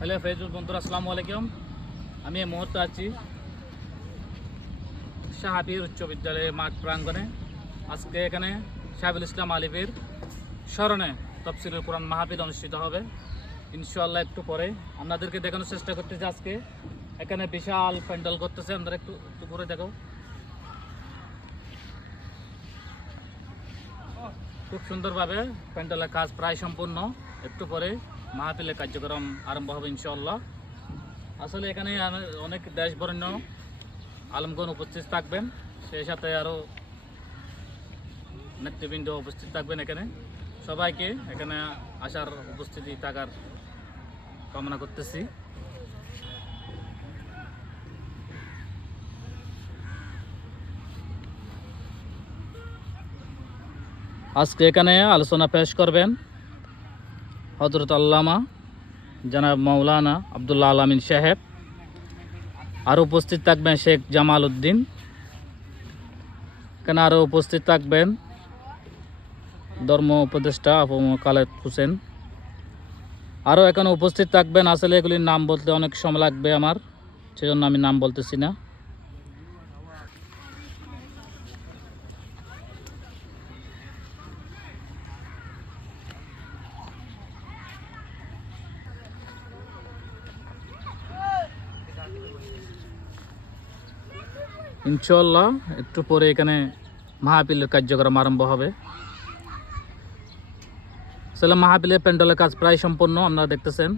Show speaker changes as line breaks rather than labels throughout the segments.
Hello Facebook বন্ধুরা, আসসালামু আলাইকুম। আমি এই মুহূর্তে আছি শাহাবির উচ্চ বিদ্যালয়ের মাঠ প্রাঙ্গণে। আজকে এখানে শাহাবুল ইসলাম আলিফের স্মরণে তফসিলুল কোরআন মাহফিল অনুষ্ঠিত হবে। ইনশাল্লাহ একটু পরে আপনাদেরকে দেখানোর চেষ্টা করতেছি আজকে। এখানে বিশাল প্যান্ডেল করতেছে, আপনারা একটু একটু ঘুরে দেখো। খুব সুন্দরভাবে প্যান্ডেলের কাজ প্রায় সম্পূর্ণ। একটু পরে মাহফিলের কার্যক্রম আরম্ভ হবে ইনশাআল্লাহ। আসলে এখানে অনেক দেশ বরেণ্য আলমগণ উপস্থিত থাকবেন, সেই সাথে আরও নেতৃবৃন্দ উপস্থিত থাকবেন এখানে। সবাইকে এখানে আসার উপস্থিতি থাকার কামনা করতেছি। আজকে এখানে আলোচনা পেশ করবেন হজরত আল্লামা জনাব মৌলানা আবদুল্লাহ আলমিন সাহেব, আর উপস্থিত থাকবেন শেখ জামাল উদ্দিন। কেন আরও উপস্থিত থাকবেন ধর্ম উপদেষ্টা কালেদ হোসেন। আরও এখানে উপস্থিত থাকবেন, আসলে এগুলির নাম বলতে অনেক সময় লাগবে আমার, সেজন্য আমি নাম বলতেছি না। ইনশাল্লাহ একটু পরে এখানে মাহাপিলের কার্যক্রম আরম্ভ হবে। আসলে মাহাপিলের প্যান্ডেলের কাজ প্রায় সম্পন্ন আপনারা দেখতেছেন।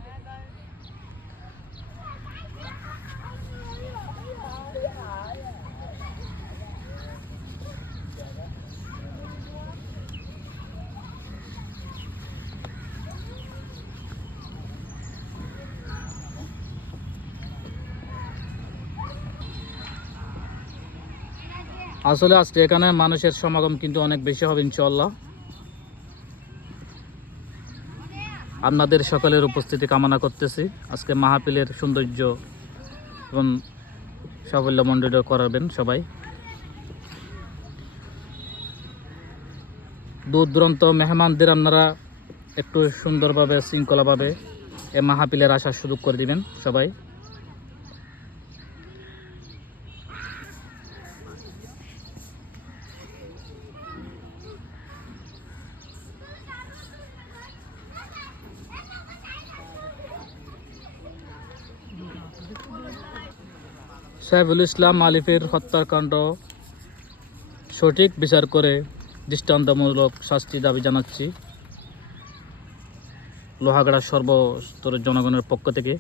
আসলে আজকে এখানে মানুষের সমাগম কিন্তু অনেক বেশি হবে ইনশাল্লাহ আপনাদের সকলের উপস্থিতি কামনা করতেছি। আজকে মাহফিলের সৌন্দর্য এবং সাফল্য মণ্ডিত করাবেন সবাই। দূর দূরান্ত মেহমানদের আপনারা একটু সুন্দরভাবে, শৃঙ্খলাভাবে এ মাহফিলের আসার সুযোগ করে দিবেন সবাই। সাইফুল ইসলাম আলিফের হত্যাকাণ্ড সঠিক বিচার করে দৃষ্টান্তমূলক শাস্তি দাবি জানাচ্ছি লোহাগড়া সর্বস্তরের জনগণের পক্ষ থেকে।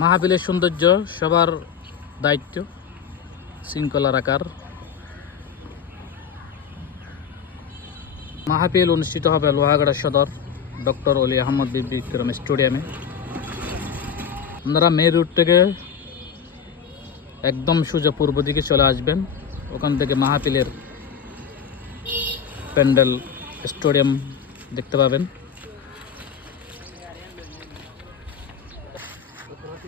মাহাবিলের সৌন্দর্য সবার দায়িত্ব শৃঙ্খলা রাখার মাহাবিল অনুষ্ঠিত হবে লোহাগড়া সদর, ডক্টর অলি আহমদ বিক্রম স্টেডিয়ামে। আপনারা মে রুট থেকে একদম সোজা পূর্ব দিকে চলে আসবেন। ওখান থেকে মাহাপিলের প্যান্ডেল স্টেডিয়াম দেখতে পাবেন।